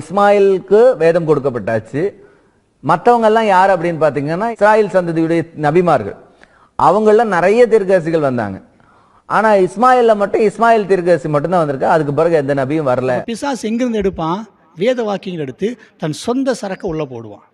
இஸ்மாயிலுக்கு வேதம் கொடுக்கப்பட்டாச்சு. மற்றவங்க எல்லாம் யார் அப்படின்னு பாத்தீங்கன்னா இஸ்ராயல் சந்ததியுடைய நபிமார்கள். அவங்கள நிறைய தீர்க்கதரிசிகள் வந்தாங்க. ஆனா இஸ்மாயில்ல மட்டும் இஸ்மாயில் தீர்க்கதரிசி மட்டும்தான் வந்திருக்கு. அதுக்கு பிறகு எந்த நபியும் வரல. பிசாசு எங்கிருந்து எடுப்பான்? வேத வாக்கியங்கள் எடுத்து தன் சொந்த சரக்கு உள்ள போடுவான்.